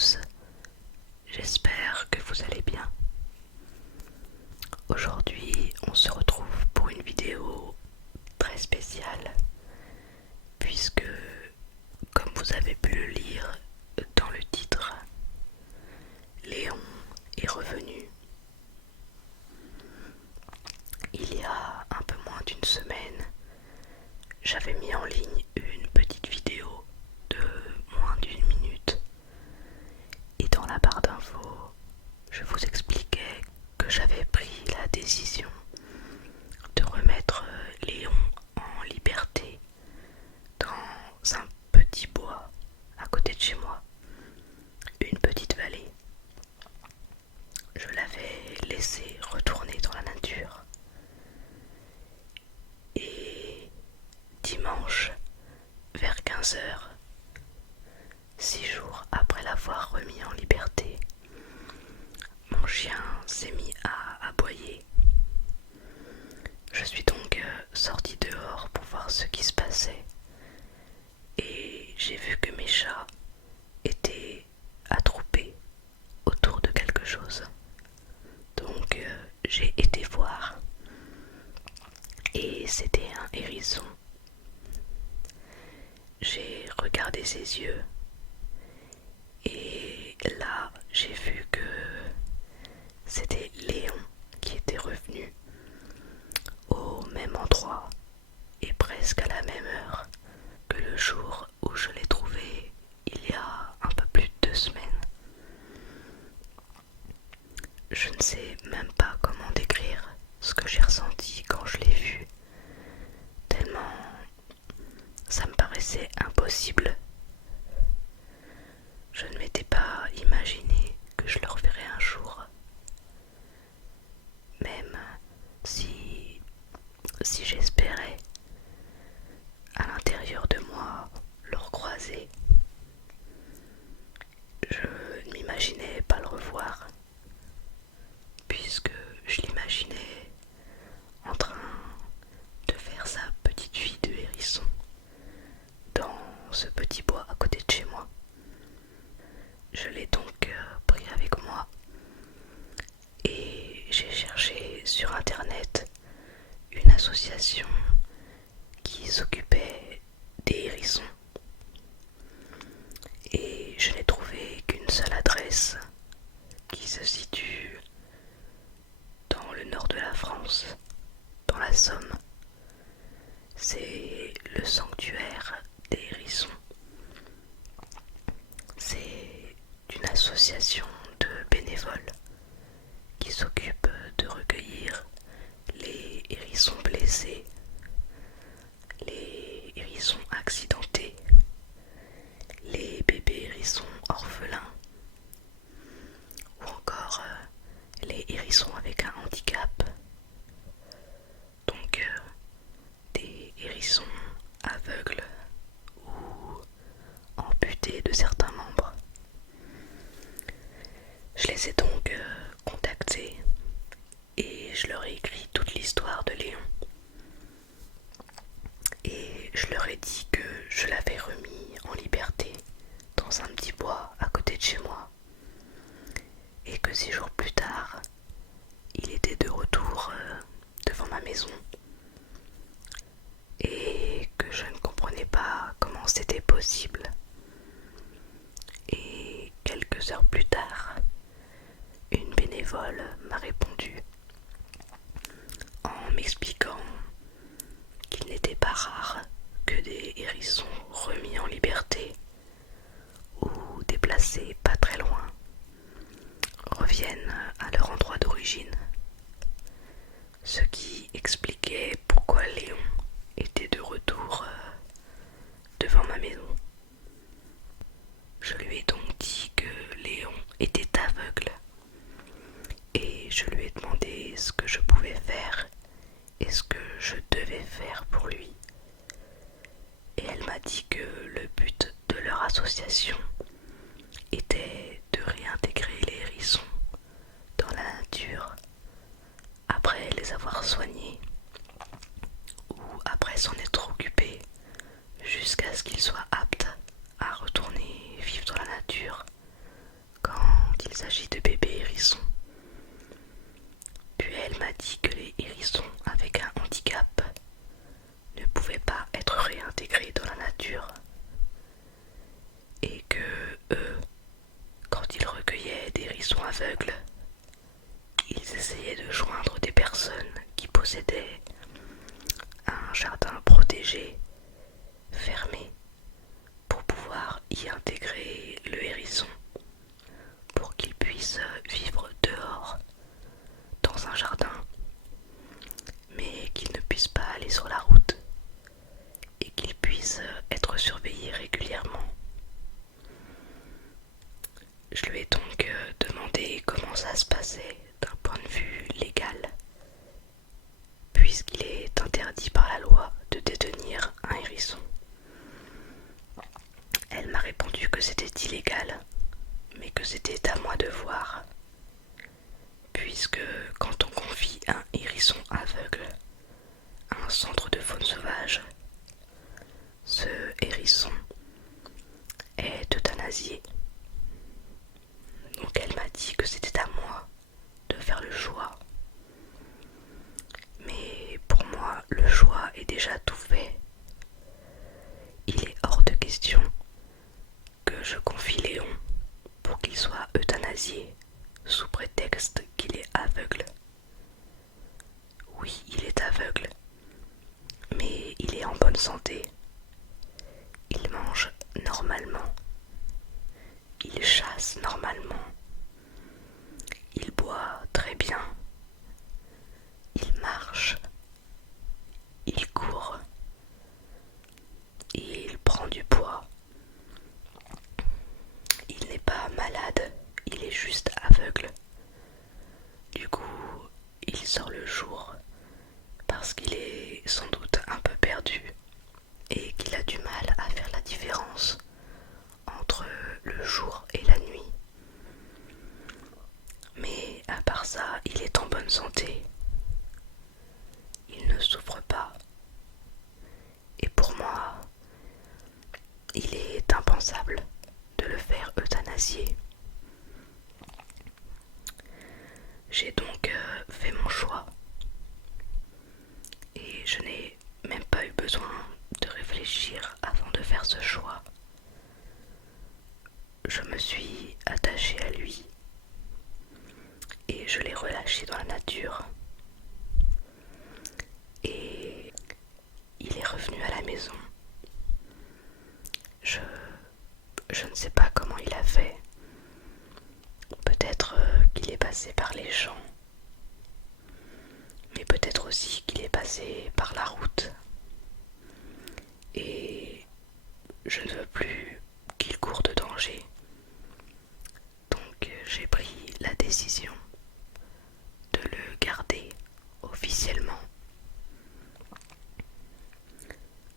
tous, j'espère que vous allez bien. Aujourd'hui, on se retrouve pour une vidéo très spéciale puisque, comme vous avez pu le lire dans le titre, Léon est revenu. Il y a un peu moins d'une semaine, j'avais mis en ligne une petite vidéo de moins d'une minute et dans la barre d'infos, je vous expliquais que j'avais pris la décision de remettre Léon en liberté dans un petit bois à côté de chez moi, une petite vallée. Je l'avais laissé retourner dans la nature. Et dimanche, vers 15 heures, 6 jours après l'avoir remis en liberté, mon chien s'est mis à aboyer. Je suis donc sortie dehors pour voir ce qui se passait et j'ai vu que mes chats étaient attroupés autour de quelque chose. Donc j'ai été voir et c'était un hérisson. J'ai regardé ses yeux et là j'ai vu que c'était Léon qui était revenu au même endroit et presque à la même heure que le jour où je l'ai trouvé il y a un peu plus de 2 semaines. Je ne sais même pas comment décrire ce que j'ai ressenti quand je l'ai vu, tellement ça me paraissait impossible. Je ne m'étais pas imaginé que je le reverrais un jour. Même si j'espérais à l'intérieur de moi le recroiser, je ne m'imaginais pas le revoir, puisque je l'imaginais en train de faire sa petite vie de hérisson dans ce petit bois à côté de chez moi. Je l'ai donc pris avec moi et j'ai cherché sur internet une association qui s'occupait des hérissons et je n'ai trouvé qu'une seule adresse qui se situe dans le nord de la France, dans la Somme. C'est le sanctuaire des hérissons. C'est une association de bénévoles qui s'occupe de recueillir les hérissons blessés, les hérissons accidentés, les bébés hérissons orphelins ou encore les hérissons avec un handicap, donc des hérissons aveugles ou amputés de certains membres. Je les ai donc contactés et je leur ai écrit toute l'histoire de Léon. Et je leur ai dit que je l'avais remis en liberté dans un petit bois à côté de chez moi et que 6 jours plus tard, il était de retour devant ma maison et que je ne comprenais pas comment c'était possible. Et quelques heures plus tard, une bénévole m'a répondu en m'expliquant qu'il n'était pas rare que des hérissons remis en liberté ou déplacés pas très loin reviennent à leur endroit d'origine, ce qui expliquait pourquoi Léon était de retour devant ma maison. Je lui ai donc dit que Léon était aveugle et je lui ai demandé ce que je pouvais faire et ce que je devais faire pour lui. Et elle m'a dit que le but de leur association était de réintégrer les hérissons dans la nature après les avoir soignés ou après s'en être occupés jusqu'à ce qu'ils soient aptes à retourner vivre dans la nature. hérissons aveugles, ils essayaient de joindre des personnes qui possédaient un jardin protégé, fermé, pour pouvoir y intégrer le hérisson, pour qu'il puisse vivre dehors, dans un jardin, mais qu'il ne puisse pas aller sur la route et qu'il puisse être surveillé régulièrement. Je lui ai donc demandé comment ça se passait d'un point de vue légal, puisqu'il est interdit par la loi de détenir un hérisson. Elle m'a répondu que c'était illégal, mais que c'était à moi de voir, puisque quand on confie un hérisson aveugle à un centre de faune sauvage, ce hérisson est euthanasié. Donc elle m'a dit que c'était à moi de faire le choix. Mais pour moi, le choix est déjà tout fait. Il est hors de question que je confie Léon pour qu'il soit euthanasié sous prétexte qu'il est aveugle. Oui, il est aveugle, mais il est en bonne santé. Il mange normalement. Il chasse normalement. Il boit très bien. Il marche. Il court. Et il prend du poids. Il n'est pas malade, il est juste aveugle. Du coup, il sort le jour parce qu'il est sans doute un peu perdu et qu'il a du mal à faire la différence entre le jour et la nuit. Mais à part ça, il est en bonne santé. Il ne souffre pas. Et pour moi, il est impensable de le faire euthanasier. J'ai donc fait mon choix. Et je n'ai même pas eu besoin de réfléchir avant de faire ce choix. Je me suis attachée à lui et je l'ai relâché dans la nature. Et il est revenu à la maison. Je ne sais pas comment il a fait. Peut-être qu'il est passé par les champs, mais peut-être aussi qu'il est passé par la route. Et je ne veux plus qu'il court de danger. Donc j'ai pris la décision de le garder officiellement.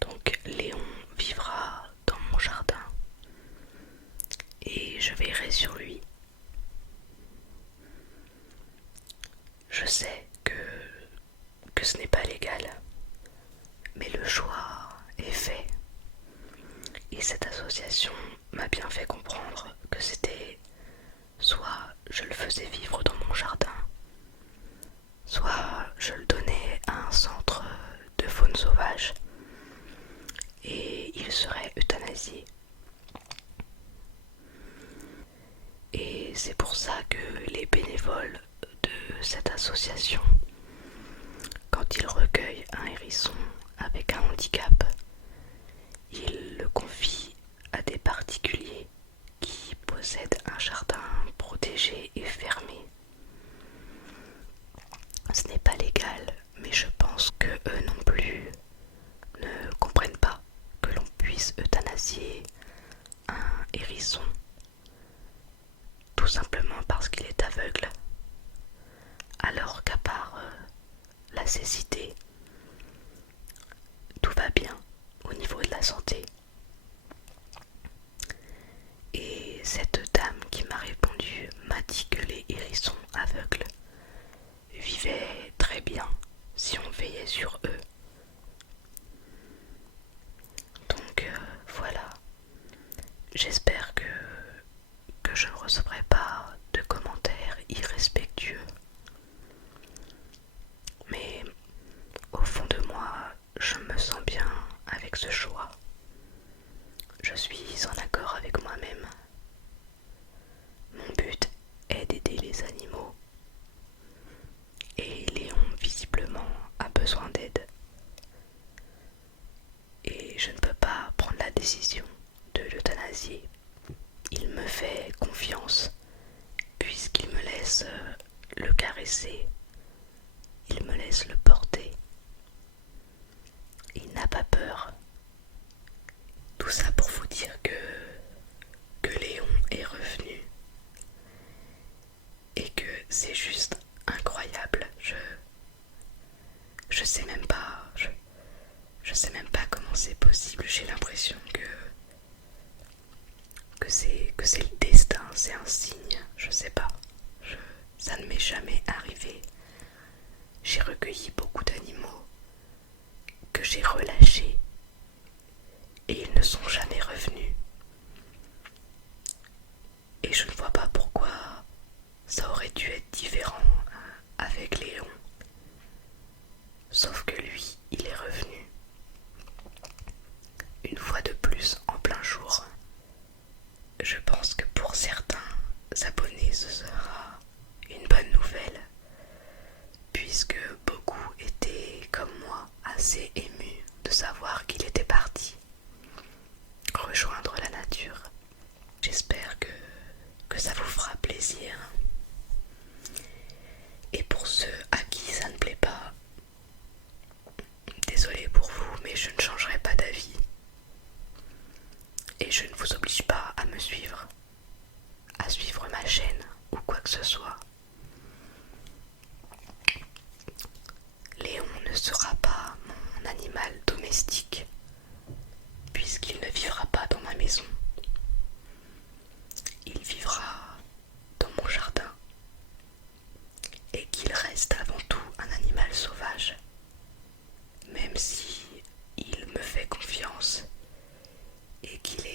Donc Léon vivra dans mon jardin et je veillerai sur lui. Je sais que ce n'est pas légal, mais le choix est fait. Et cette association m'a bien fait comprendre que c'était soit je le faisais vivre dans mon jardin, soit je le donnais à un centre de faune sauvage et il serait euthanasié. Et c'est pour ça que les bénévoles de cette association, quand ils recueillent un hérisson avec un handicap, ils le confient à des particuliers qui possèdent un jardin protégé et fermé. Ce n'est pas légal, mais je pense que eux non plus ne comprennent pas que l'on puisse euthanasier un hérisson tout simplement parce qu'il est aveugle, alors qu'à part la cécité, tout va bien au niveau de la santé. Et cette dame qui m'a répondu m'a dit que les hérissons aveugles vivaient très bien si on veillait sur eux. Donc voilà, j'espère que je ne recevrai pas de commentaires irrespectueux. Mais au fond de moi, je me sens bien avec ce choix. confiance, puisqu'il me laisse le caresser, il me laisse le porter. Il n'a pas peur. Tout ça pour vous dire que Léon est revenu et que c'est juste incroyable. Je sais même pas, je sais même pas comment c'est possible. J'ai l'impression que c'est le destin, c'est un signe, je sais pas. Ça ne m'est jamais arrivé. J'ai recueilli beaucoup d'animaux que j'ai relâchés et ils ne sont jamais revenus. Et je ne vois pas pourquoi ça aurait dû être différent avec Léon. Sauf que lui, il est revenu. Une fois de plus en plein jour. Je pense que pour certains abonnés, ce sera une bonne nouvelle, puisque beaucoup étaient, comme moi, assez émus de savoir qu'il était parti rejoindre la nature. J'espère que ça vous fera plaisir. Et pour ceux à qui ça ne plaît pas, désolé pour vous, mais je ne changerai pas d'avis. Et je ne vous oblige pas à me suivre, à suivre ma chaîne ou quoi que ce soit. Léon ne sera pas mon animal domestique, puisqu'il ne vivra pas dans ma maison. Il vivra dans mon jardin, et qu'il reste avant tout un animal sauvage, même si il me fait confiance et qu'il